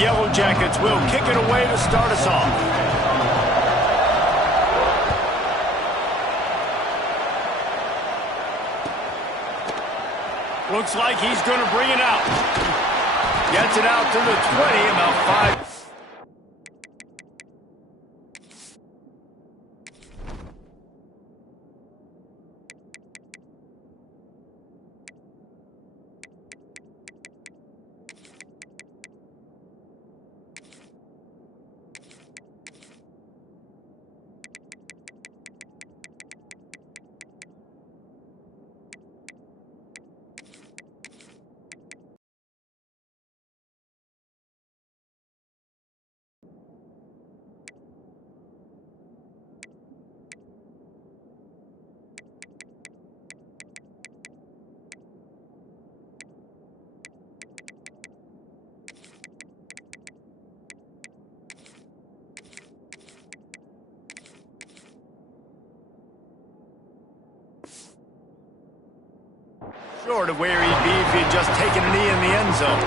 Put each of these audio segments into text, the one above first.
Yellow Jackets will kick it away to start us off. Looks like he's going to bring it out. Gets it out to the 20, about 5. Short of where he'd be if he'd just taken a knee in the end zone.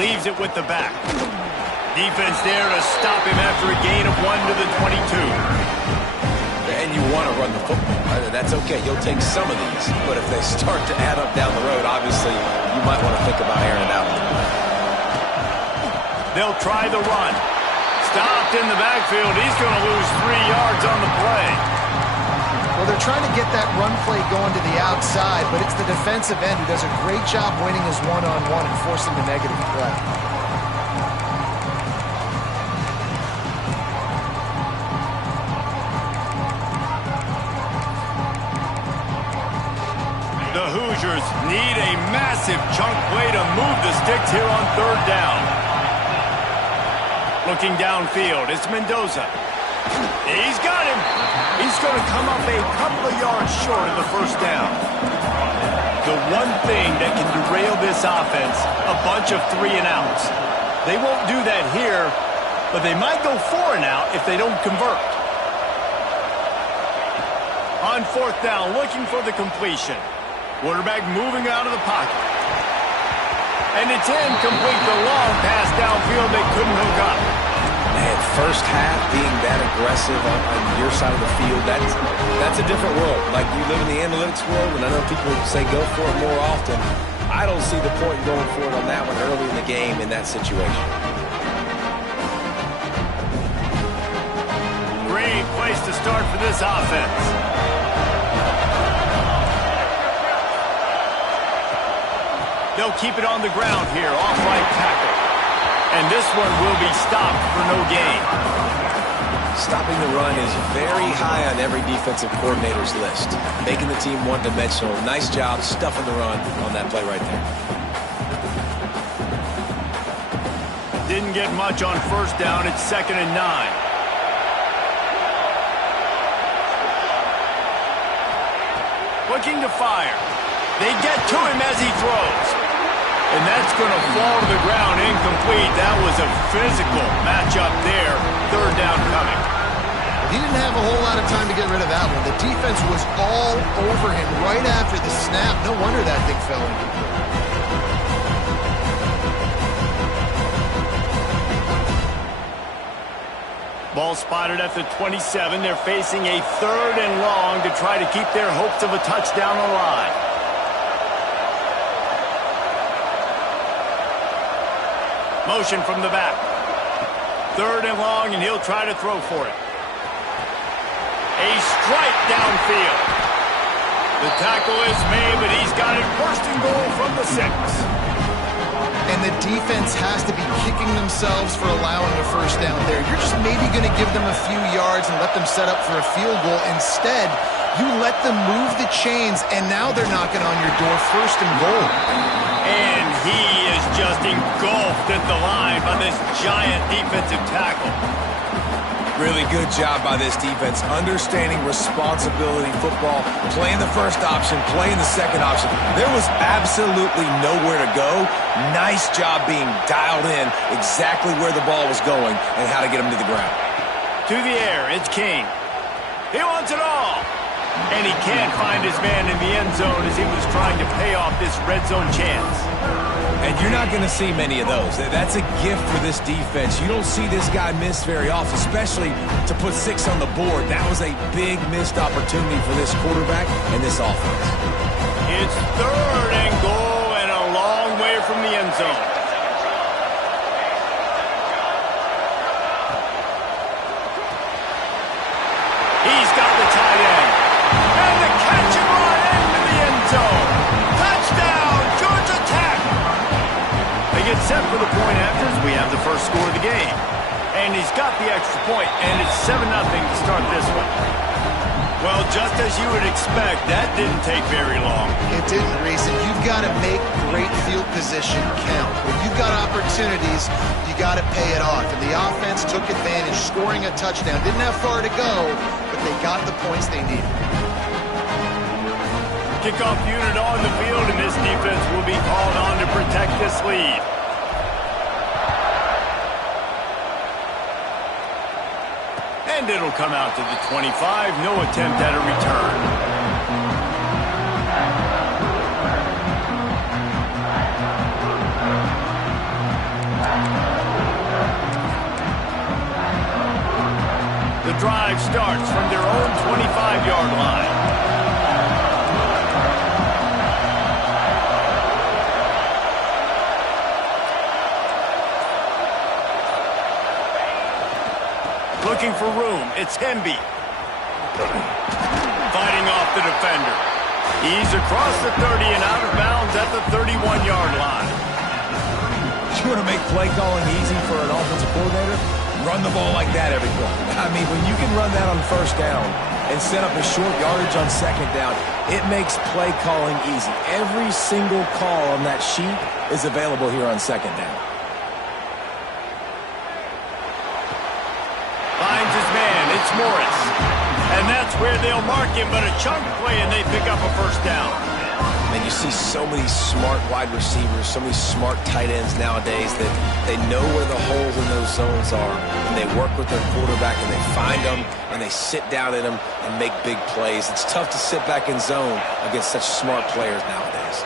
Leaves it with the back. Defense there to stop him after a gain of 1 to the 22. And you want to run the football. That's okay. You'll take some of these. But if they start to add up down the road, obviously, you might want to think about airing it out. They'll try the run. Stopped in the backfield. He's going to lose 3 yards on the play. Well, they're trying to get that run play going to the outside, but it's the defensive end who does a great job winning his one-on-one and forcing the negative play. The Hoosiers need a massive chunk play to move the sticks here on 3rd down. Looking downfield, it's Mendoza. He's got him. He's going to come up a couple of yards short of the 1st down. The one thing that can derail this offense, a bunch of 3-and-outs. They won't do that here, but they might go 4-and-out if they don't convert. On 4th down, looking for the completion. Quarterback moving out of the pocket. And it's incomplete. The long pass downfield they couldn't hook up. Man, first half being that aggressive on your side of the field, that's a different world. Like, you live in the analytics world, and I know people say go for it more often. I don't see the point in going for it on that one early in the game in that situation. Great place to start for this offense. They'll keep it on the ground here, off right tackle. And this one will be stopped for no gain. Stopping the run is very high on every defensive coordinator's list. Making the team one-dimensional. Nice job stuffing the run on that play right there. Didn't get much on 1st down. It's 2nd and 9. Looking to fire. They get to him as he throws. And that's going to fall to the ground incomplete. That was a physical matchup there. 3rd down coming. He didn't have a whole lot of time to get rid of that one. The defense was all over him right after the snap. No wonder that thing fell in. Ball spotted at the 27. They're facing a 3rd and long to try to keep their hopes of a touchdown alive. Motion from the back. 3rd and long, and he'll try to throw for it. A strike downfield. The tackle is made, but he's got it 1st and goal from the 6. And the defense has to be kicking themselves for allowing a 1st down there. You're just maybe going to give them a few yards and let them set up for a field goal. Instead, you let them move the chains, and now they're knocking on your door 1st and goal. And he is just engulfed at the line by this giant defensive tackle. Really good job by this defense, understanding responsibility football, playing the first option, playing the second option. There was absolutely nowhere to go. Nice job being dialed in exactly where the ball was going and how to get him to the ground. To the air, it's King. He wants it all. And he can't find his man in the end zone as he was trying to pay off this red zone chance. And you're not going to see many of those. That's a gift for this defense. You don't see this guy miss very often, especially to put 6 on the board. That was a big missed opportunity for this quarterback and this offense. It's 3rd and goal and a long way from the end zone. He's got the tight end. And the catch and run into the end zone. Touchdown, Georgia Tech. They get set for the point after as we have the first score of the game. And he's got the extra point, and it's 7-0 to start this one. Well, just as you would expect, that didn't take very long. It didn't, Reese, and you've got to make great field position count. When you've got opportunities, you got to pay it off. And the offense took advantage, scoring a touchdown. Didn't have far to go, but they got the points they needed. Kickoff unit on the field, and this defense will be called on to protect this lead. And it'll come out to the 25. No attempt at a return. The drive starts from their own 25-yard line. Looking for room, it's Hemby. Fighting off the defender. He's across the 30 and out of bounds at the 31-yard line. You want to make play calling easy for an offensive coordinator? Run the ball like that every play. I mean, when you can run that on first down and set up a short yardage on second down, it makes play calling easy. Every single call on that sheet is available here on second down. Finds his man, it's Morris. And that's where they'll mark him, but a chunk play and they pick up a first down. And you see so many smart wide receivers, so many smart tight ends nowadays that they know where the holes in those zones are, and they work with their quarterback, and they find them, and they sit down in them and make big plays. It's tough to sit back in zone against such smart players nowadays.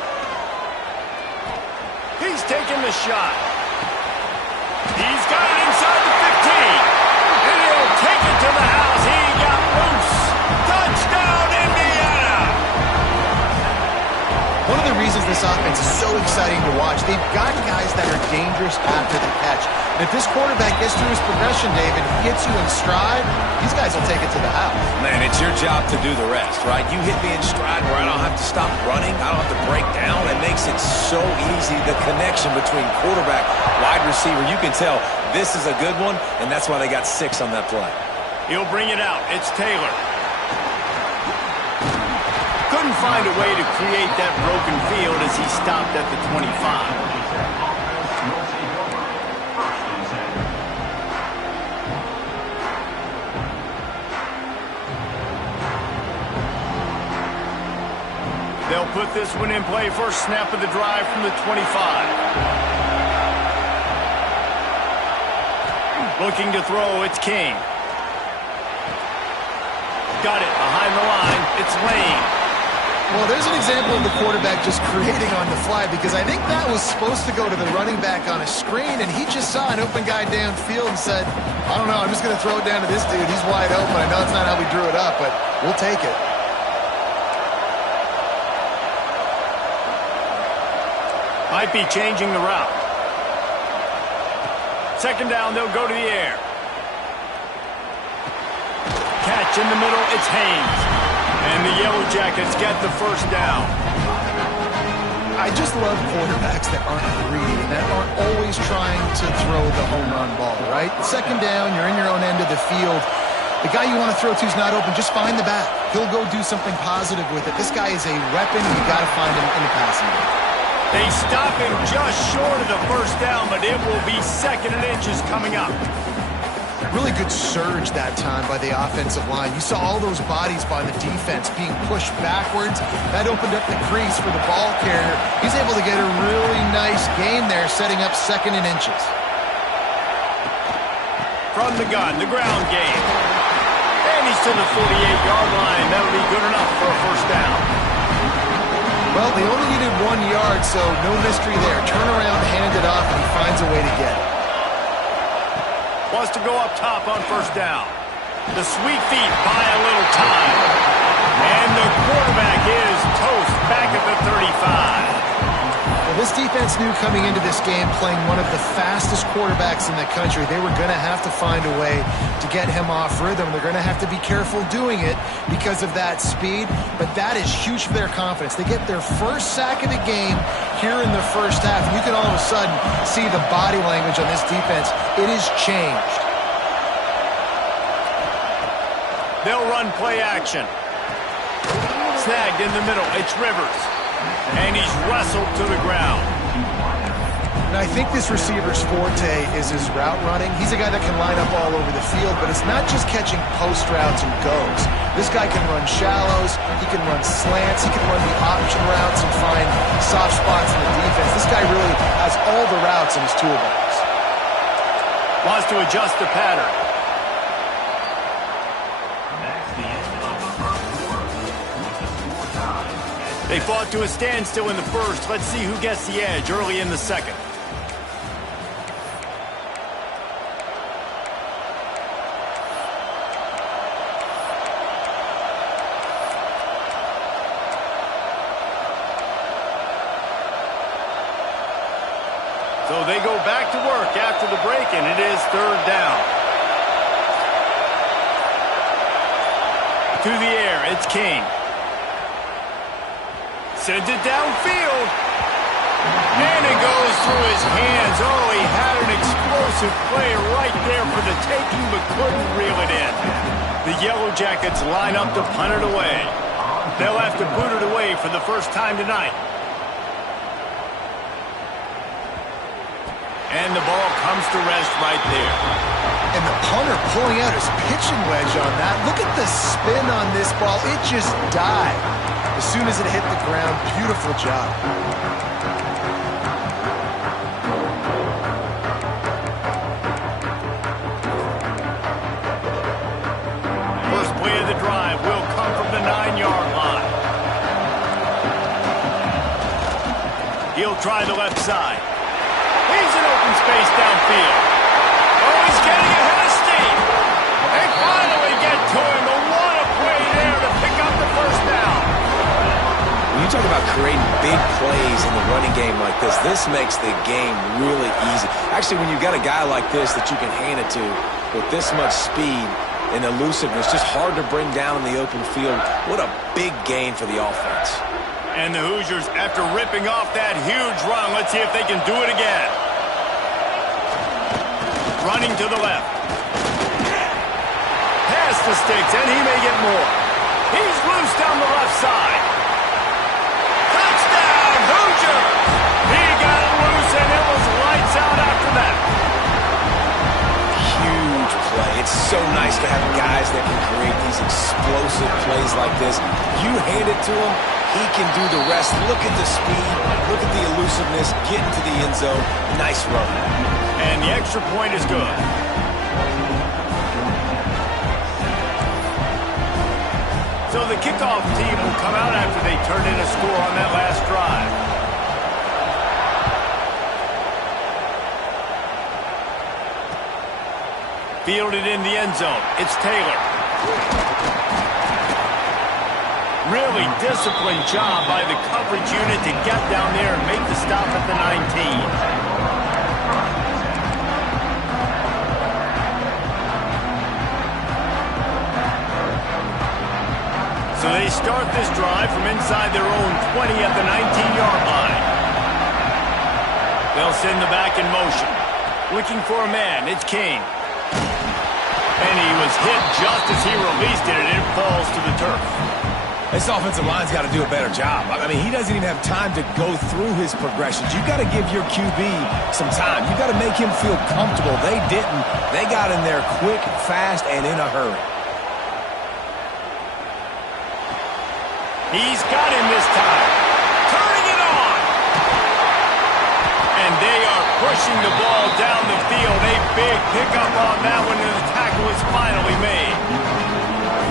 He's taking the shot. He's got it inside the 15. And he'll take it to the house. He got loose. Touchdown, Indiana! One of the reasons this offense is so exciting to watch, they've got guys that are dangerous after the catch. And if this quarterback gets through his progression, David, he hits you in stride, these guys will take it to the house. Man, it's your job to do the rest, right? You hit me in stride where I don't have to stop running. I don't have to break down. It makes it so easy. The connection between quarterback, wide receiver, you can tell this is a good one, and that's why they got 6 on that play. He'll bring it out. It's Taylor. Couldn't find a way to create that broken field as he stopped at the 25. They'll put this one in play. First snap of the drive from the 25. Looking to throw, it's King. Got it behind the line. It's Lane. Well, there's an example of the quarterback just creating on the fly, because I think that was supposed to go to the running back on a screen, and he just saw an open guy downfield and said, I don't know, I'm just going to throw it down to this dude. He's wide open. I know it's not how we drew it up, but we'll take it. Might be changing the route. Second down, they'll go to the air. Catch in the middle, it's Haynes. And the Yellow Jackets get the first down. I just love quarterbacks that aren't greedy and that aren't always trying to throw the home run ball, right? Second down, you're in your own end of the field. The guy you want to throw to is not open. Just find the back. He'll go do something positive with it. This guy is a weapon, and you got to find him in the passing game. They stop him just short of the first down, but it will be 2nd and inches coming up. Really good surge that time by the offensive line. You saw all those bodies by the defense being pushed backwards. That opened up the crease for the ball carrier. He's able to get a really nice gain there, setting up 2nd and inches. From the gun, the ground game. And he's to the 48-yard line. That'll be good enough for a first down. Well, they only needed 1 yard, so no mystery there. Turn around, hand it off, and he finds a way to get it. Wants to go up top on first down. The sweet feet buy a little time. And the quarterback is toast back at the 35. Well, this defense knew coming into this game, playing one of the fastest quarterbacks in the country, they were going to have to find a way to get him off rhythm. They're going to have to be careful doing it because of that speed, but that is huge for their confidence. They get their first sack of the game here in the first half, and you can all of a sudden see the body language on this defense. It has changed. They'll run play action. Snagged in the middle. It's Rivers. And he's wrestled to the ground. Now, I think this receiver's forte is his route running. He's a guy that can line up all over the field, but it's not just catching post routes and goes. This guy can run shallows, he can run slants, he can run the option routes and find soft spots in the defense. This guy really has all the routes in his toolbox. Wants to adjust the pattern. They fought to a standstill in the first. Let's see who gets the edge early in the second. So they go back to work after the break, and it is 3rd down. To the air, it's King. Sends it downfield. And it goes through his hands. Oh, he had an explosive play right there for the taking, but couldn't reel it in. The Yellow Jackets line up to punt it away. They'll have to boot it away for the first time tonight. And the ball comes to rest right there. And the punter pulling out his pitching wedge on that. Look at the spin on this ball. It just died as soon as it hit the ground. Beautiful job. First play of the drive will come from the 9-yard line. He'll try the left side. He's in open space downfield. Oh, he's getting ahead of steam. They finally get to him. But what a play there to pick up the first down. When you talk about creating big plays in the running game like this makes the game really easy. Actually, when you've got a guy like this that you can hand it to with this much speed and elusiveness, just hard to bring down in the open field, what a big gain for the offense. And the Hoosiers, after ripping off that huge run, let's see if they can do it again. Running to the left. Pass the sticks, and he may get more. He's loose down the left side. Touchdown, Hoosiers! He got it loose, and it was lights out after that. Huge play. It's so nice to have guys that can create these explosive plays like this. You hand it to him, he can do the rest. Look at the speed. Look at the elusiveness. Get into the end zone. Nice run. And the extra point is good. So the kickoff team will come out after they turned in a score on that last drive. Fielded in the end zone. It's Taylor. Really disciplined job by the coverage unit to get down there and make the stop at the 19. So they start this drive from inside their own 20 at the 19-yard line. They'll send the back in motion. Looking for a man. It's King. And he was hit just as he released it, and it falls to the turf. This offensive line's got to do a better job. I mean, he doesn't even have time to go through his progressions. You've got to give your QB some time. You've got to make him feel comfortable. They didn't. They got in there quick, fast, and in a hurry. He's got him this time. Turning it on. And they are pushing the ball down the field. A big pickup on that one, and the tackle is finally made.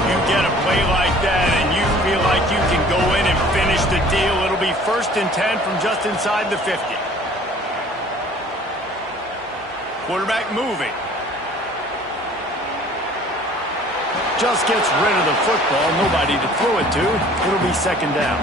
You get a play like that, and you feel like you can go in and finish the deal. It'll be 1st and 10 from just inside the 50. Quarterback moving. Just gets rid of the football. Nobody to throw it to. It'll be 2nd down.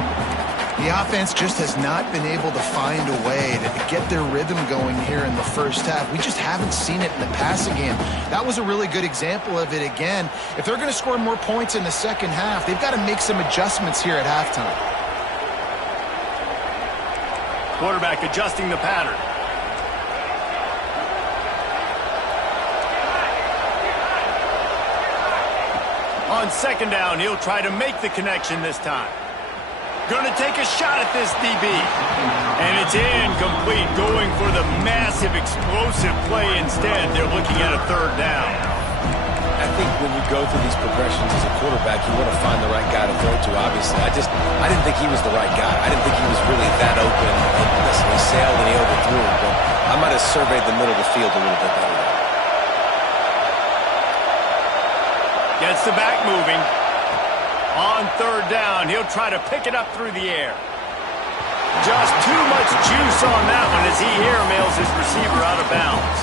The offense just has not been able to find a way to get their rhythm going here in the first half. We just haven't seen it in the passing game. That was a really good example of it again. If they're going to score more points in the second half, they've got to make some adjustments here at halftime. Quarterback adjusting the pattern. On 2nd down, he'll try to make the connection this time. Going to take a shot at this DB. And it's incomplete, going for the massive explosive play instead. They're looking at a 3rd down. I think when you go through these progressions as a quarterback, you want to find the right guy to throw to, obviously. I didn't think he was the right guy. I didn't think he was really that open. Listen, he sailed and he overthrew it, but I might have surveyed the middle of the field a little bit better. Gets the back moving. On 3rd down, he'll try to pick it up through the air. Just too much juice on that one as he airmails his receiver out of bounds.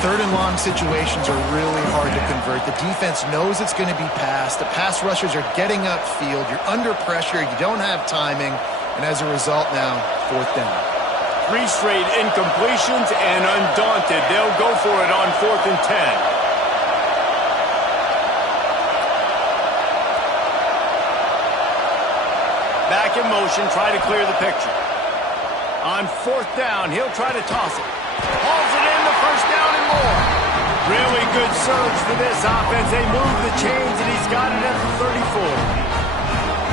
3rd and long situations are really hard to convert. The defense knows it's going to be passed. The pass rushers are getting upfield. You're under pressure. You don't have timing. And as a result now, 4th down. 3 straight incompletions, and undaunted, they'll go for it on 4th and 10. Back in motion, try to clear the picture. On 4th down, he'll try to toss it. Hauls it in, the 1st down and more. Really good surge for this offense. They move the chains, and he's got it at the 34.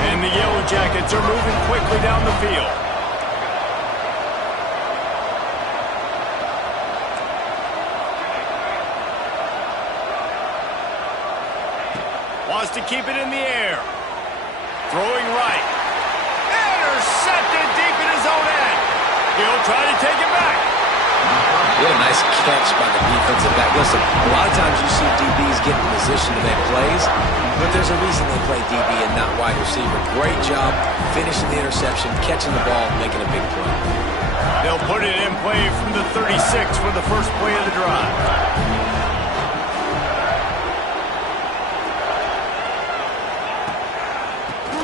And the Yellow Jackets are moving quickly down the field. Wants to keep it in the air. Throwing right. Intercepted deep in his own end. He'll try to take it back. What a nice catch by the defensive back. Listen, a lot of times you see DBs get in position to make plays, but there's a reason they play DB and not wide receiver. Great job finishing the interception, catching the ball, making a big play. They'll put it in play from the 36 for the first play of the drive.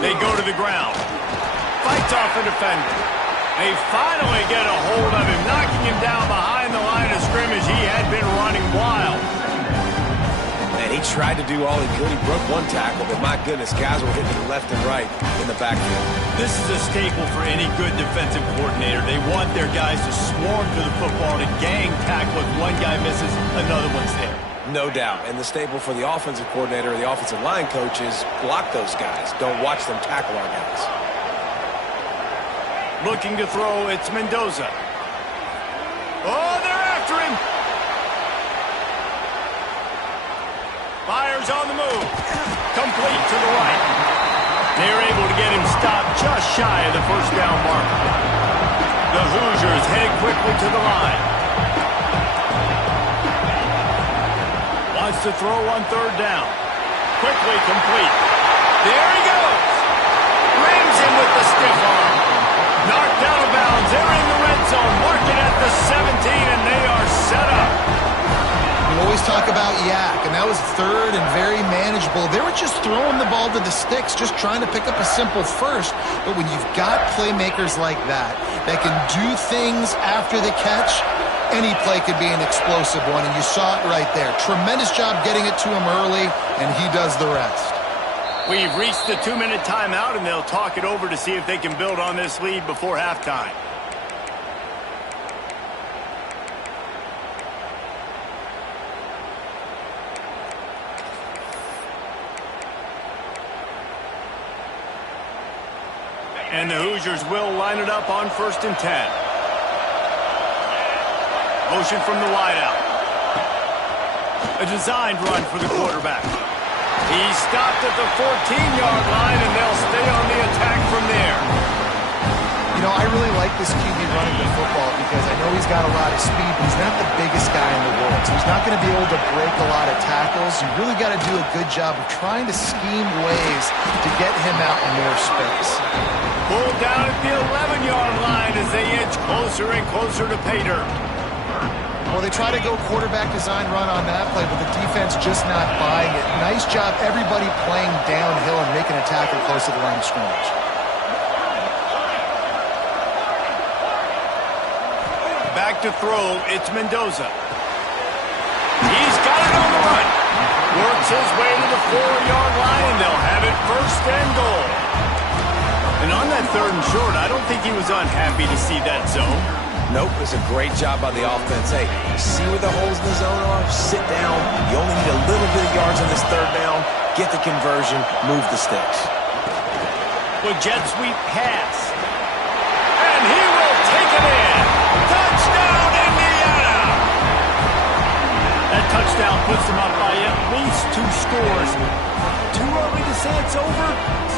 They go to the ground. Fights off a defender. They finally get a hold of him, knocking him down behind the line of scrimmage. He had been running wild. And he tried to do all he could. He broke one tackle, but my goodness, guys were hitting him left and right in the backfield. This is a staple for any good defensive coordinator. They want their guys to swarm to the football, to gang tackle. If one guy misses, another one's there. No doubt. And the staple for the offensive coordinator or the offensive line coach is block those guys. Don't watch them tackle our guys. Looking to throw, it's Mendoza. Oh, they're after him. Fires on the move. Complete to the right. They're able to get him stopped just shy of the 1st down mark. The Hoosiers headed quickly to the line. Wants to throw on 3rd down. Quickly complete. There he goes. Rams him with the stiff arm. Knocked out of bounds. They're in the red zone. Marking at the 17, and they are set up. We always talk about yak, and that was 3rd and very manageable. They were just throwing the ball to the sticks, just trying to pick up a simple first. But when you've got playmakers like that can do things after the catch, any play could be an explosive one, and you saw it right there. Tremendous job getting it to him early, and he does the rest. We've reached the 2-minute timeout, and they'll talk it over to see if they can build on this lead before halftime. And the Hoosiers will line it up on 1st and 10. Motion from the wideout. A designed run for the quarterback. He's stopped at the 14-yard line, and they'll stay on the attack from there. You know, I really like this QB running the football because I know he's got a lot of speed, but he's not the biggest guy in the world. So he's not going to be able to break a lot of tackles. You really got to do a good job of trying to scheme ways to get him out in more space. Pulled down at the 11-yard line as they inch closer and closer to pay dirt. Well, they try to go quarterback design run on that play, but the defense just not buying it. Nice job everybody playing downhill and making a tackle close to the line of scrimmage. Back to throw, it's Mendoza. He's got it on the run. Works his way to the 4-yard line, and they'll have it 1st and goal. And on that 3rd and short, I don't think he was unhappy to see that zone. Nope, it's a great job by the offense. Hey, you see where the holes in the zone are? Sit down. You only need a little bit of yards on this 3rd down. Get the conversion. Move the sticks. With jet sweep pass. And he will take it in. Touchdown, Indiana! That touchdown puts them up by at least 2 scores. Too early to say it's over?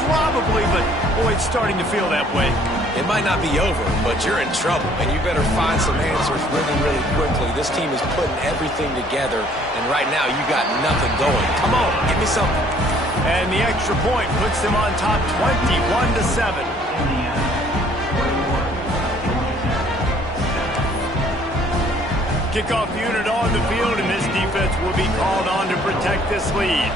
Probably, but boy, it's starting to feel that way. It might not be over, but you're in trouble, and you better find some answers really, really quickly. This team is putting everything together, and right now you got nothing going. Come on, give me something. And the extra point puts them on top 21-7. Kickoff unit on the field, and this defense will be called on to protect this lead.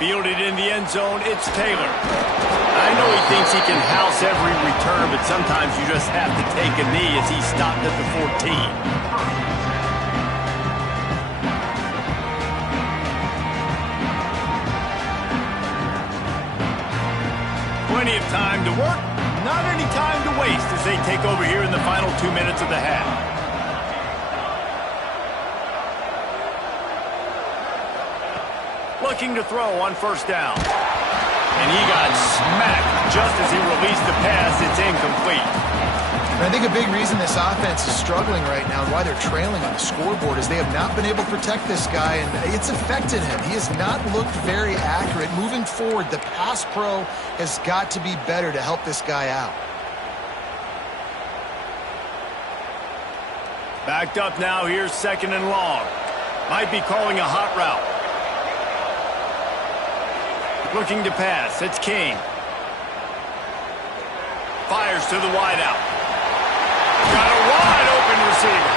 Fielded in the end zone, it's Taylor. I know he thinks he can house every return, but sometimes you just have to take a knee as he's stopped at the 14. Plenty of time to work, not any time to waste as they take over here in the final 2 minutes of the half. Looking to throw on 1st down. And he got smacked just as he released the pass. It's incomplete. And I think a big reason this offense is struggling right now and why they're trailing on the scoreboard is they have not been able to protect this guy, and it's affected him. He has not looked very accurate. Moving forward, the pass pro has got to be better to help this guy out. Backed up now. Here's 2nd and long. Might be calling a hot route. Looking to pass. It's King. Fires to the wideout. Got a wide open receiver.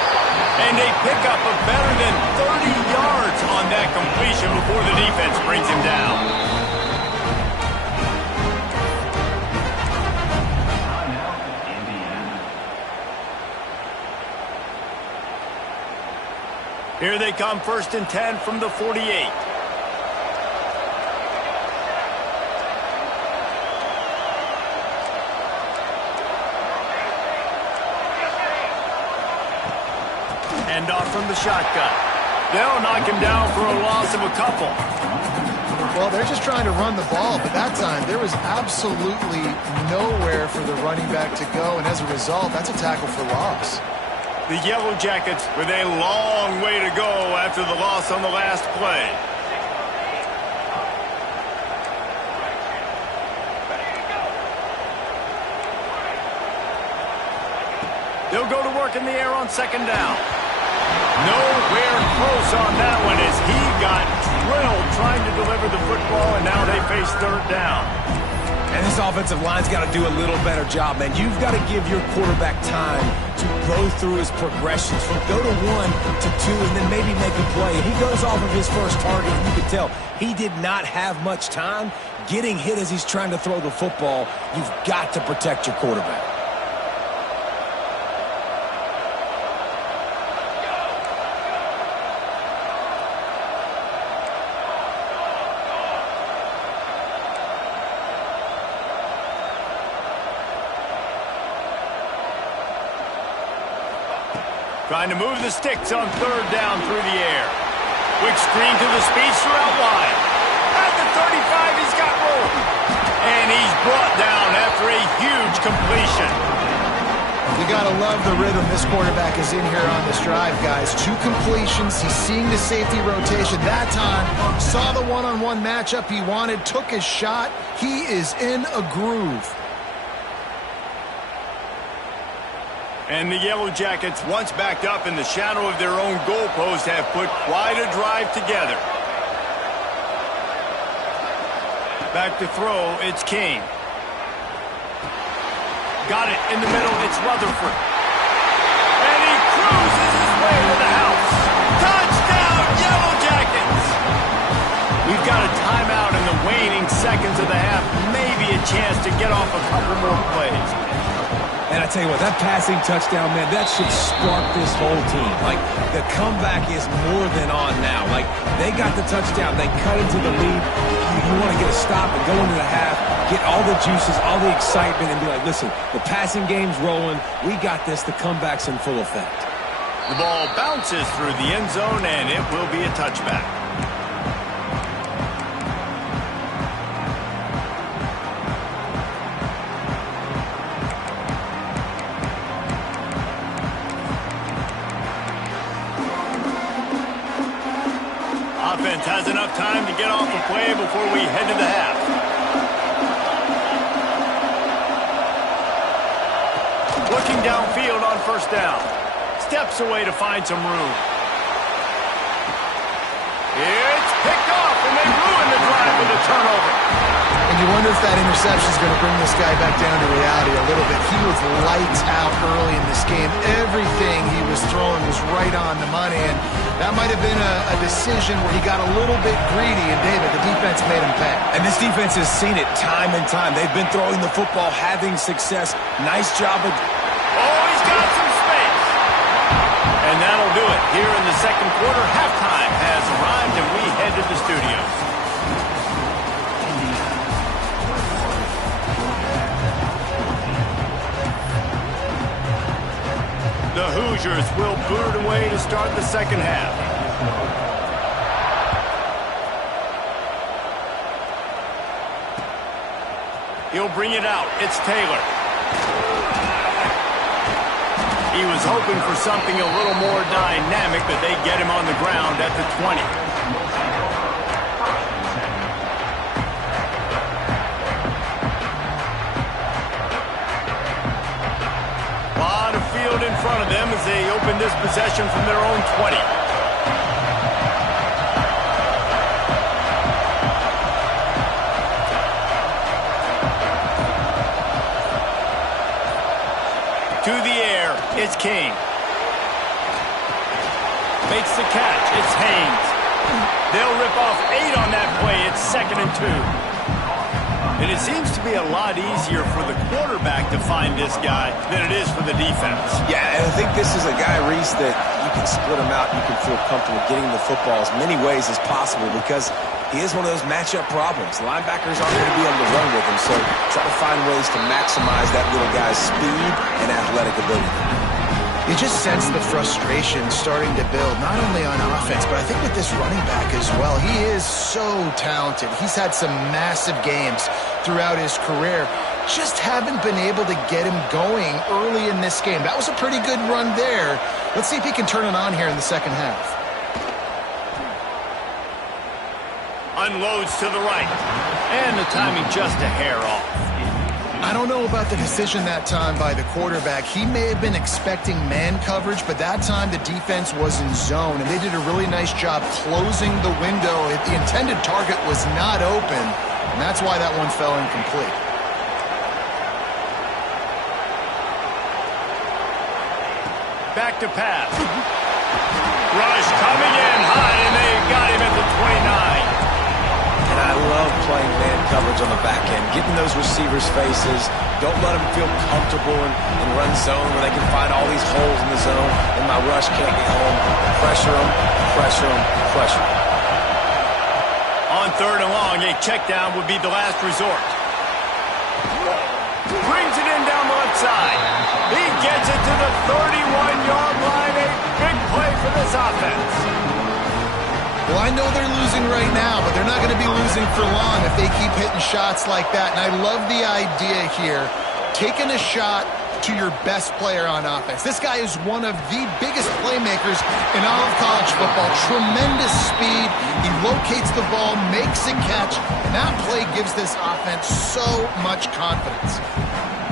And they pick up a better than 30 yards on that completion before the defense brings him down. Here they come, 1st and 10 from the 48. Hand off from the shotgun. They'll knock him down for a loss of a couple. Well, they're just trying to run the ball, but that time there was absolutely nowhere for the running back to go, and as a result, that's a tackle for loss. The Yellow Jackets with a long way to go after the loss on the last play. They'll go to work in the air on 2nd down. Nowhere close on that one as he got drilled trying to deliver the football, and now they face 3rd down. And this offensive line's got to do a little better job, man. You've got to give your quarterback time to go through his progressions from go to 1 to 2 and then maybe make a play. And he goes off of his first target, and you can tell he did not have much time getting hit as he's trying to throw the football. You've got to protect your quarterback. Trying to move the sticks on 3rd down through the air. Quick screen to the speedster out wide. At the 35, he's got room. And he's brought down after a huge completion. You got to love the rhythm this quarterback is in here on this drive, guys. 2 completions. He's seeing the safety rotation. That time, saw the one-on-one matchup he wanted, took his shot. He is in a groove. And the Yellow Jackets, once backed up in the shadow of their own goalpost, have put quite a drive together. Back to throw, it's King. Got it in the middle, it's Rutherford. And he cruises his way to the house. Touchdown, Yellow Jackets! We've got a timeout in the waning seconds of the half. Maybe a chance to get off a couple more plays. And I tell you what, that passing touchdown, man, that should spark this whole team. Like, the comeback is more than on now. Like, they got the touchdown. They cut into the lead. You want to get a stop and go into the half, get all the juices, all the excitement, and be like, listen, the passing game's rolling. We got this. The comeback's in full effect. The ball bounces through the end zone, and it will be a touchback. Offense has enough time to get off the play before we head to the half. Looking downfield on first down. Steps away to find some room. It's picked off, and they ruin the drive with a turnover. And you wonder if that interception is going to bring this guy back down to reality a little bit. He was lights out early in this game. Everything he was throwing was right on the money, and that might have been a decision where he got a little bit greedy, and David, the defense made him pay. And this defense has seen it time and time. They've been throwing the football, having success. Nice job of... Oh, he's got some space. And that'll do it. Here in the second quarter, halftime has arrived, and we head to the studios. The Hoosiers will boot it away to start the second half. He'll bring it out. It's Taylor. He was hoping for something a little more dynamic, but they get him on the ground at the 20. In front of them as they open this possession from their own 20. To the air, it's King. Makes the catch, it's Haynes. They'll rip off 8 on that play, it's 2nd and 2. And it seems to be a lot easier for the quarterback to find this guy than it is for the defense. Yeah, and I think this is a guy, Reese, that you can split him out. You can feel comfortable getting the football as many ways as possible because he is one of those matchup problems. The linebackers aren't going to be able to run with him, so try to find ways to maximize that little guy's speed and athletic ability. You just sense the frustration starting to build, not only on offense, but I think with this running back as well. He is so talented. He's had some massive games throughout his career. Just haven't been able to get him going early in this game. That was a pretty good run there. Let's see if he can turn it on here in the second half. Unloads to the right. And the timing just a hair off. I don't know about the decision that time by the quarterback. He may have been expecting man coverage, but that time the defense was in zone, and they did a really nice job closing the window. The intended target was not open, and that's why that one fell incomplete. Back to pass. Rush coming in high, and they got him at the 29. And I love playing man coverage on the back end, getting those receivers' faces. Don't let them feel comfortable in run zone where they can find all these holes in the zone, and my rush can't get home. Pressure them, pressure them, pressure them. On 3rd and long, a check down would be the last resort. Brings it in down the left side. He gets it to the 31-yard line. A big play for this offense. Well, I know they're losing right now, but they're not going to be losing for long if they keep hitting shots like that. And I love the idea here, taking a shot to your best player on offense. This guy is one of the biggest playmakers in all of college football. Tremendous speed. He locates the ball, makes a catch, and that play gives this offense so much confidence.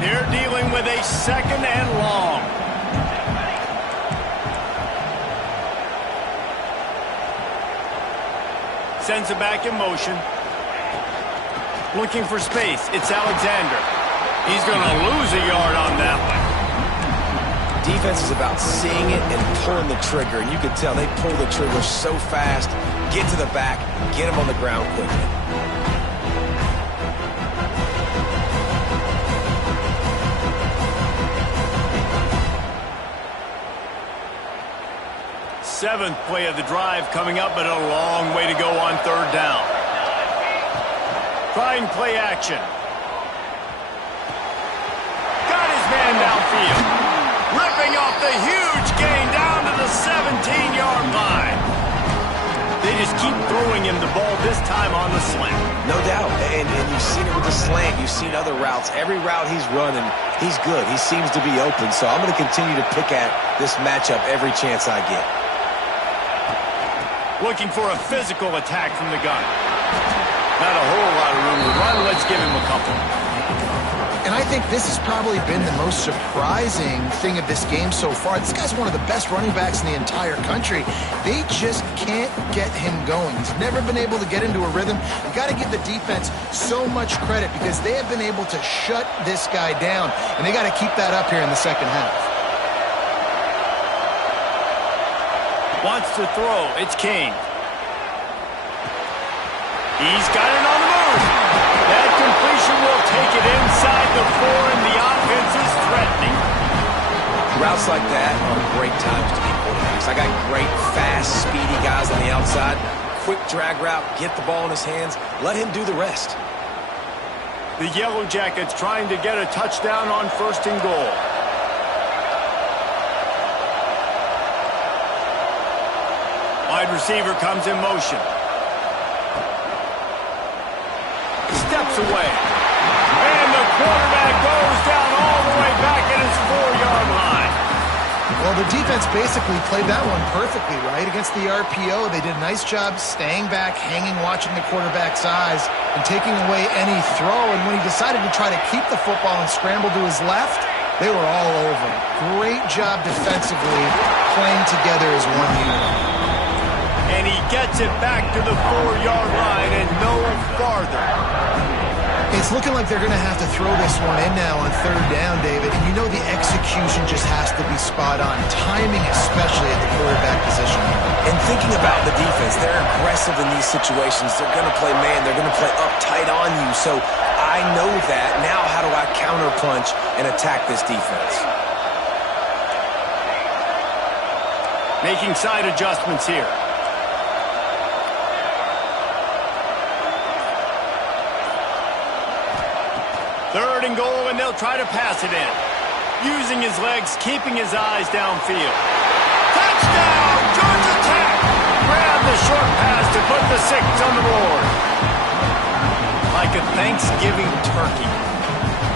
They're dealing with a second and long. Sends it back in motion. Looking for space. It's Alexander. He's going to lose a yard on that one. Defense is about seeing it and pulling the trigger, and you can tell they pull the trigger so fast, get to the back, get him on the ground quickly. Seventh play of the drive coming up, but a long way to go on third down. Trying play action. Got his man downfield. Ripping off the huge gain down to the 17-yard line. They just keep throwing him the ball, this time on the slant. No doubt, and you've seen it with the slant. You've seen other routes. Every route he's running, he's good. He seems to be open, so I'm going to continue to pick at this matchup every chance I get. Looking for a physical attack from the gun. Not a whole lot of room to run. Let's give him a couple. And I think this has probably been the most surprising thing of this game so far. This guy's one of the best running backs in the entire country. They just can't get him going. He's never been able to get into a rhythm. You got to give the defense so much credit because they have been able to shut this guy down. And they got to keep that up here in the second half. Wants to throw. It's Kane. He's got it on the move. That completion will take it inside the 4, and the offense is threatening. Routes like that are great times to be quarterbacks. I got great, fast, speedy guys on the outside. Quick drag route, get the ball in his hands, let him do the rest. The Yellow Jackets trying to get a touchdown on first and goal. Wide receiver comes in motion. Steps away. And the quarterback goes down all the way back at his 4-yard line. Well, the defense basically played that one perfectly, right? Against the RPO, they did a nice job staying back, hanging, watching the quarterback's eyes, and taking away any throw. And when he decided to try to keep the football and scramble to his left, they were all over him. Great job defensively, playing together as one unit. And he gets it back to the 4-yard line and no farther. It's looking like they're going to have to throw this one in now on third down, David. And you know the execution just has to be spot on. Timing especially at the quarterback position. And thinking about the defense, they're aggressive in these situations. They're going to play man. They're going to play uptight on you. So I know that. Now how do I counterpunch and attack this defense? Making side adjustments here. Third and goal, and they'll try to pass it in. Using his legs, keeping his eyes downfield. Touchdown, Georgia Tech! Grab the short pass to put the 6 on the board. Like a Thanksgiving turkey,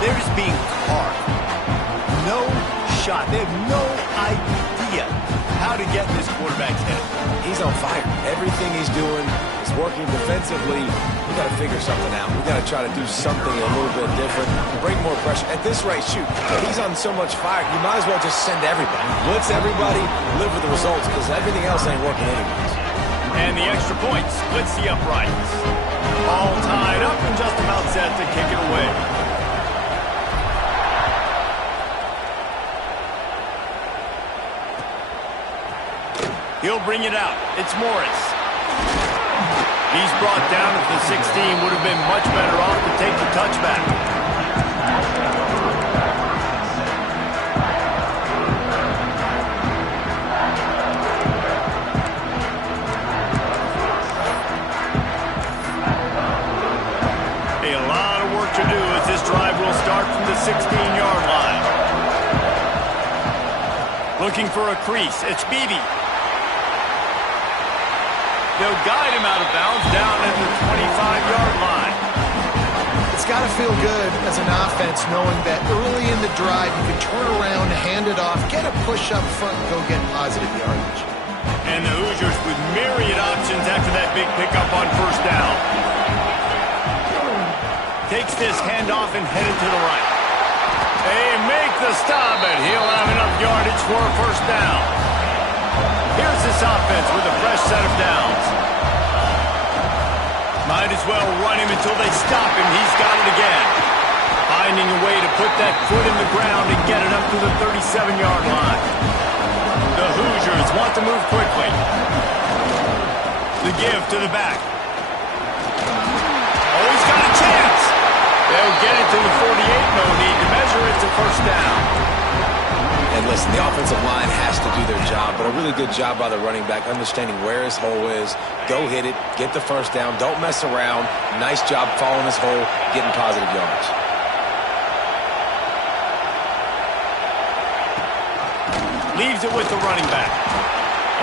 they're just being carved. No shot. They have no idea how to get in this quarterback's head. He's on fire. Everything he's doing is working defensively. We got to figure something out. We got to try to do something a little bit different, bring more pressure. At this rate, shoot, he's on so much fire, you might as well just send everybody. Blitz everybody, live with the results, because everything else ain't working anyways. And the extra point splits the uprights. All tied up and just about set to kick it away. He'll bring it out. It's Morris. He's brought down at the 16. Would have been much better off to take the touchback. A lot of work to do as this drive will start from the 16-yard line. Looking for a crease. It's Beebe. They'll guide him out of bounds down at the 25-yard line. It's got to feel good as an offense knowing that early in the drive you can turn around, hand it off, get a push up front, and go get positive yardage. And the Hoosiers with myriad options after that big pickup on first down. Takes this handoff and headed to the right. They make the stop, and he'll have enough yardage for a first down. Here's this offense with a fresh set of downs. Might as well run him until they stop him. He's got it again. Finding a way to put that foot in the ground and get it up to the 37-yard line. The Hoosiers want to move quickly. The give to the back. Oh, he's got a chance. They'll get it to the 48. No need to measure it to first down. And listen, the offensive line has to do their job, but a really good job by the running back, understanding where his hole is. Go hit it, get the first down, don't mess around. Nice job following his hole, getting positive yards. Leaves it with the running back.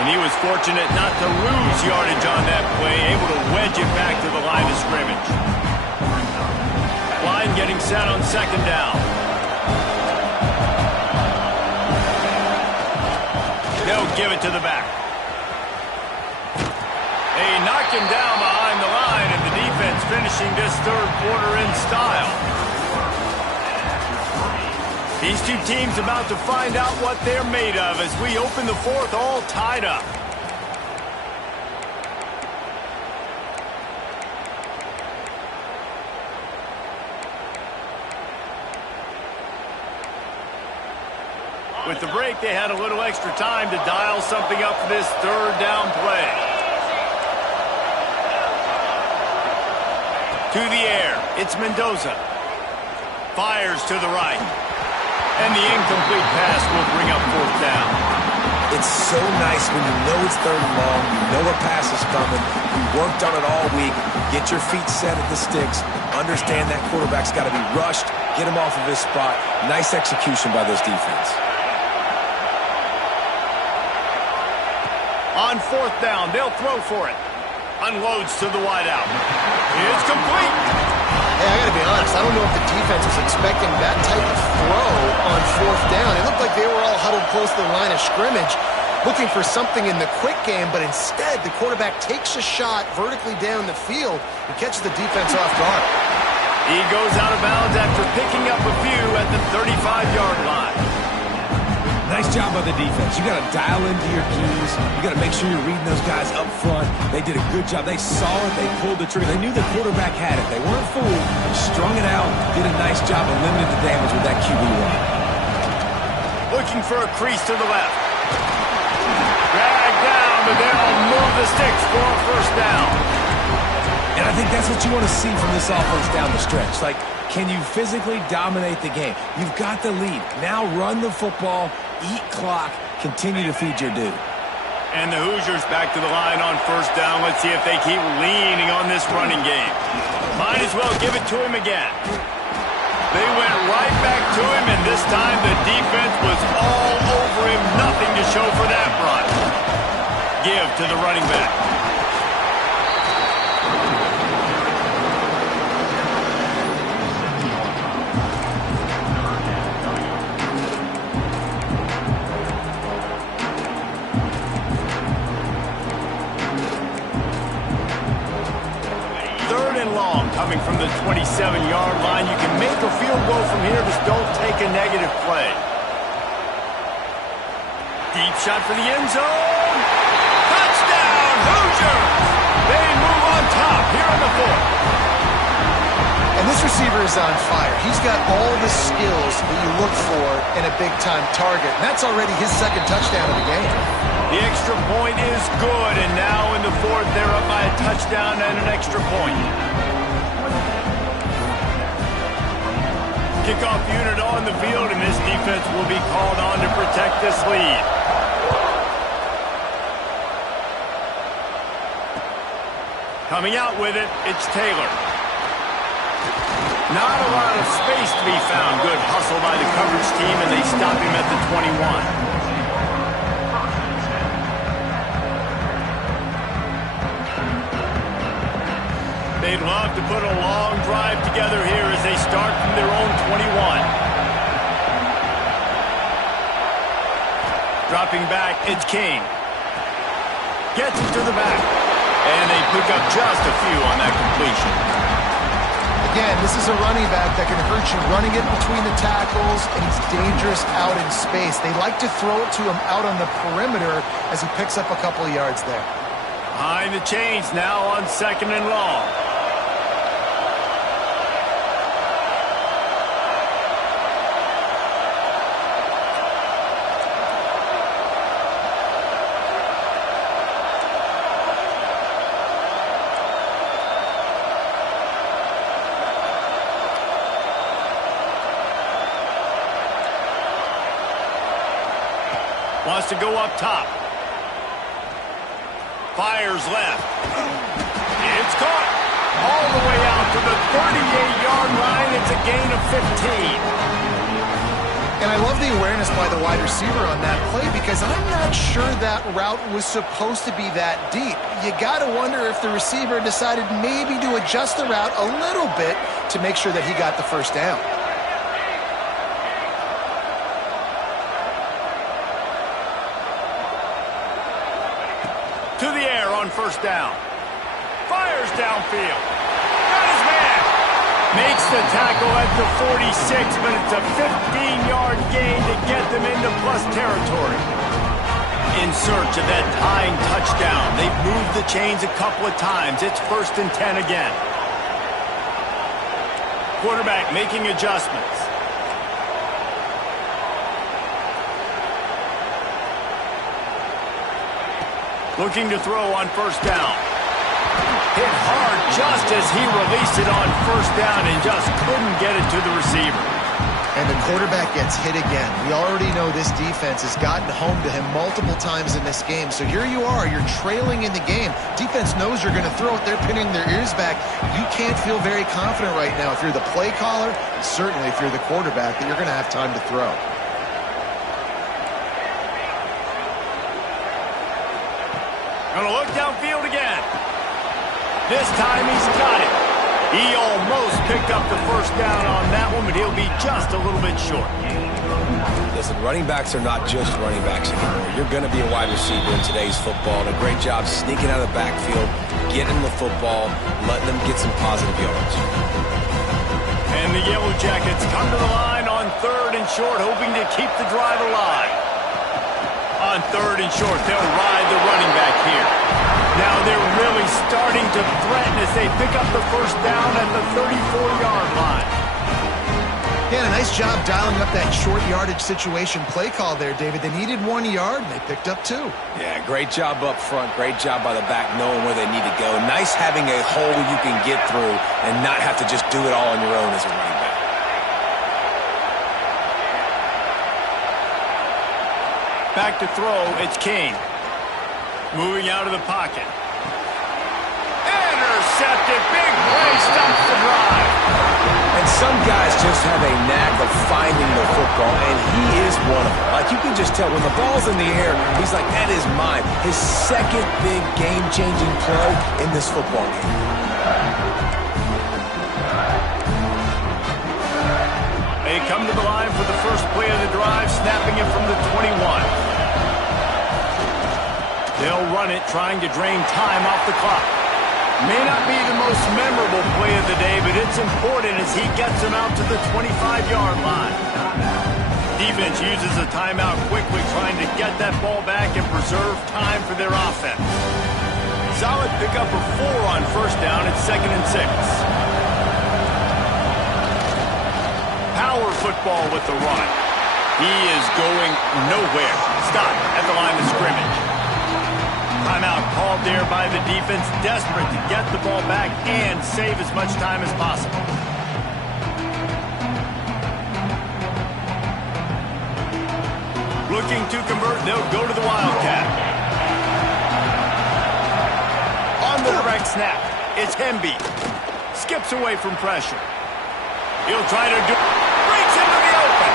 And he was fortunate not to lose yardage on that play, able to wedge it back to the line of scrimmage. Line getting set on second down. They'll give it to the back. They knock him down behind the line, and the defense finishing this third quarter in style. These two teams about to find out what they're made of as we open the fourth all tied up. With the break, they had a little extra time to dial something up for this third down play. To the air, it's Mendoza. Fires to the right. And the incomplete pass will bring up fourth down. It's so nice when you know it's third and long, you know a pass is coming, you worked on it all week, get your feet set at the sticks, understand that quarterback's got to be rushed, get him off of his spot. Nice execution by this defense. On fourth down, they'll throw for it. Unloads to the wideout. It's complete. Hey, I got to be honest, I don't know if the defense was expecting that type of throw on fourth down. It looked like they were all huddled close to the line of scrimmage, looking for something in the quick game, but instead the quarterback takes a shot vertically down the field and catches the defense off guard. He goes out of bounds after picking up a few at the 35-yard line. Nice job by the defense. You got to dial into your keys. You got to make sure you're reading those guys up front. They did a good job. They saw it. They pulled the trigger. They knew the quarterback had it. They weren't fooled. Strung it out. Did a nice job of limiting the damage with that QB run. Looking for a crease to the left. Drag down, but they'll move the sticks for a first down. And I think that's what you want to see from this offense down the stretch. Like, can you physically dominate the game? You've got the lead. Now run the football, eat clock, continue to feed your dude. And the Hoosiers back to the line on first down. Let's see if they keep leaning on this running game. Might as well give it to him again. They went right back to him, and this time the defense was all over him. Nothing to show for that run. Give to the running back. Coming from the 27-yard line, you can make a field goal from here, just don't take a negative play. Deep shot for the end zone. Touchdown, Hoosiers! They move on top here in the fourth. And this receiver is on fire. He's got all the skills that you look for in a big-time target. And that's already his second touchdown of the game. The extra point is good, and now in the fourth, they're up by a touchdown and an extra point. Kickoff unit on the field, and this defense will be called on to protect this lead. Coming out with it, it's Taylor. Not a lot of space to be found. Good hustle by the coverage team, and they stop him at the 21. They'd love to put a long drive together here as they start from their own 21. Dropping back, it's King. Gets it to the back. And they pick up just a few on that completion. Again, this is a running back that can hurt you running it between the tackles, and he's dangerous out in space. They like to throw it to him out on the perimeter as he picks up a couple of yards there. Behind the chains now on 2nd and long. Wants to go up top. Fires left. It's caught. All the way out to the 38-yard line. It's a gain of 15. And I love the awareness by the wide receiver on that play because I'm not sure that route was supposed to be that deep. You got to wonder if the receiver decided maybe to adjust the route a little bit to make sure that he got the first down. To the air on 1st down. Fires downfield. Got his man. Makes the tackle at the 46, but it's a 15-yard gain to get them into plus territory. In search of that tying touchdown. They've moved the chains a couple of times. It's 1st and 10 again. Quarterback making adjustments. Looking to throw on 1st down. Hit hard just as he released it on 1st down and just couldn't get it to the receiver. And the quarterback gets hit again. We already know this defense has gotten home to him multiple times in this game. So here you are, you're trailing in the game. Defense knows you're going to throw it. They're pinning their ears back. You can't feel very confident right now if you're the play caller, and certainly if you're the quarterback, that you're going to have time to throw. Gonna look downfield again. This time he's got it. He almost picked up the 1st down on that one, but he'll be just a little bit short. Listen, running backs are not just running backs anymore. You're going to be a wide receiver in today's football, and a great job sneaking out of the backfield, getting the football, letting them get some positive yards. And the Yellow Jackets come to the line on 3rd and short, hoping to keep the drive alive. On 3rd and short, they'll ride the running back here. Now they're really starting to threaten as they pick up the 1st down at the 34-yard line. Yeah, a nice job dialing up that short yardage situation play call there, David. They needed 1 yard, and they picked up 2. Yeah, great job up front. Great job by the back knowing where they need to go. Nice having a hole you can get through and not have to just do it all on your own as a running back. Back to throw, it's King. Moving out of the pocket. Intercepted, big play, stops the drive. And some guys just have a knack of finding the football, and he is one of them. Like, you can just tell when the ball's in the air, he's like, that is mine. His second big game-changing play in this football game. They come to the line for the first play of the drive, snapping it from the 21. They'll run it, trying to drain time off the clock. May not be the most memorable play of the day, but it's important as he gets them out to the 25-yard line. Defense uses a timeout quickly, trying to get that ball back and preserve time for their offense. Solid pickup of 4 on 1st down. It's 2nd and 6. Power football with the run. He is going nowhere. Stop at the line of scrimmage. Timeout called there by the defense, desperate to get the ball back and save as much time as possible. Looking to convert, they'll go to the Wildcat. On the direct snap, it's Hemby. Skips away from pressure. He'll try to do... breaks into the open.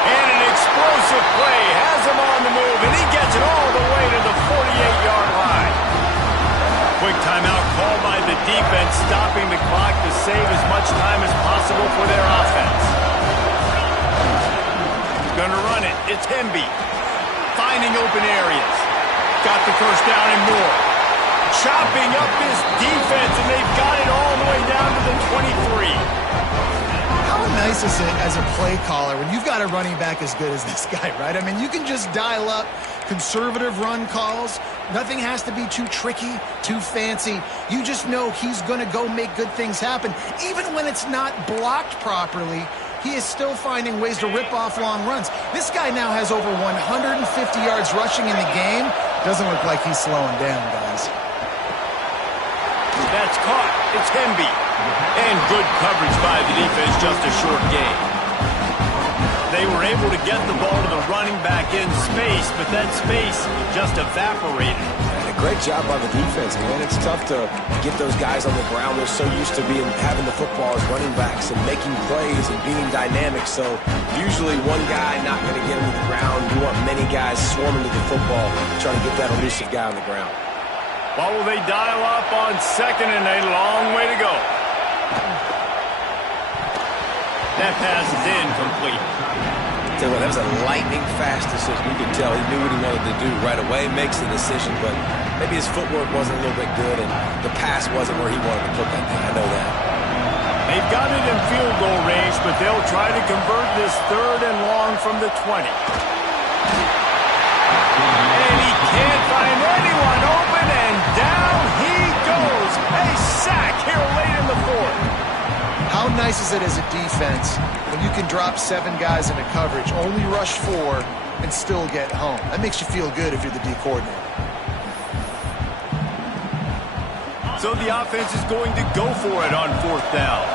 And an explosive play has him on the move, and he gets it all the way to the 48-yard line. Quick timeout called by the defense stopping the clock to save as much time as possible for their offense. Gonna run it. It's Hemby. Finding open areas. Got the first down and more. Chopping up this defense, and they've got it all the way down to the 23. How nice is it as a play caller when you've got a running back as good as this guy, right? I mean, you can just dial up conservative run calls. Nothing has to be too tricky, too fancy. You just know he's going to go make good things happen. Even when it's not blocked properly, he is still finding ways to rip off long runs. This guy now has over 150 yards rushing in the game. Doesn't look like he's slowing down, guys. That's caught. It's Hemby. And good coverage by the defense, just a short gain. They were able to get the ball to the running back in space, but that space just evaporated. And a great job by the defense, man. It's tough to get those guys on the ground. They're so used to having the football as running backs and making plays and being dynamic. So usually one guy not going to get him to the ground. You want many guys swarming to the football, trying to get that elusive guy on the ground. What will they dial up on second and a long way to go? That pass is incomplete. Tell you what, that was a lightning fast decision. You could tell he knew what he wanted to do right away, makes the decision, but maybe his footwork wasn't a little bit good and the pass wasn't where he wanted to put that thing. I know that. They've got it in field goal range, but they'll try to convert this third and long from the 20. And he can't find anyone open, and down he goes. A sack here late in the fourth. How nice is it as a defense when you can drop 7 guys into coverage, only rush 4, and still get home? That makes you feel good if you're the D coordinator. So the offense is going to go for it on fourth down.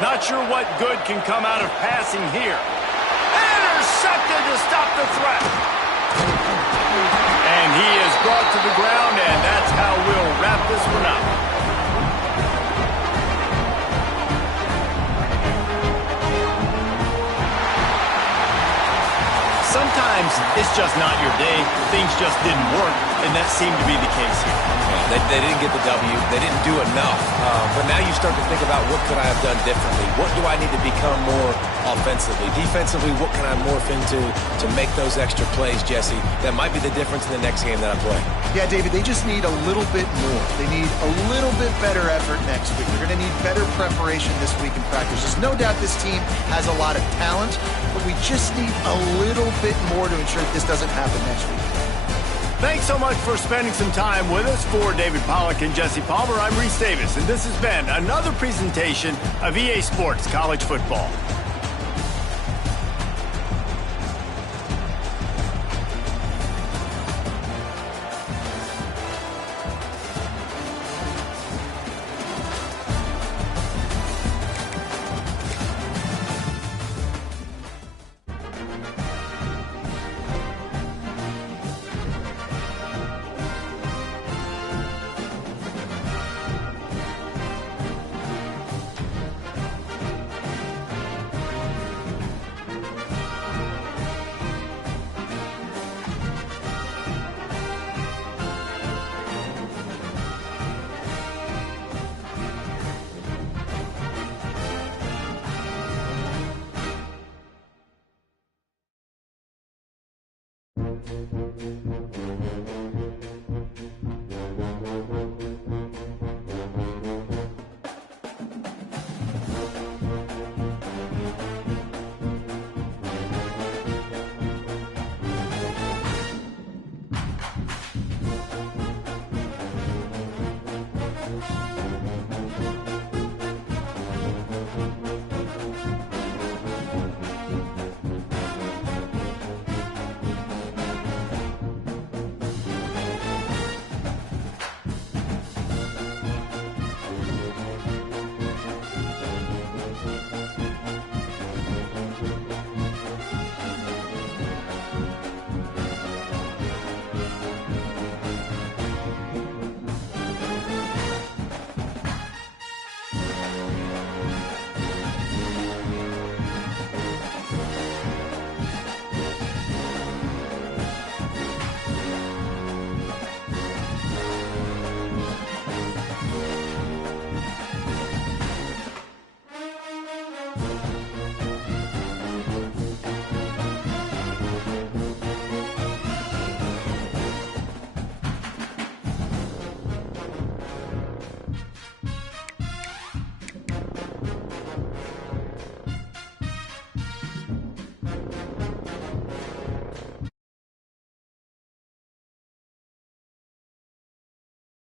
Not sure what good can come out of passing here. Intercepted to stop the threat. And he is brought to the ground, and that's how we'll wrap this one up. Sometimes it's just not your day. Things just didn't work, and that seemed to be the case here. They didn't get the W. They didn't do enough. But now you start to think about what could I have done differently? What do I need to become more offensively? Defensively, what can I morph into to make those extra plays, Jesse? That might be the difference in the next game that I play. Yeah, David, they just need a little bit more. They need a little bit better effort next week. They're going to need better preparation this week in practice. There's no doubt this team has a lot of talent, but we just need a little bit more to ensure that this doesn't happen next week. Thanks so much for spending some time with us. For David Pollack and Jesse Palmer, I'm Reese Davis, and this has been another presentation of EA Sports College Football.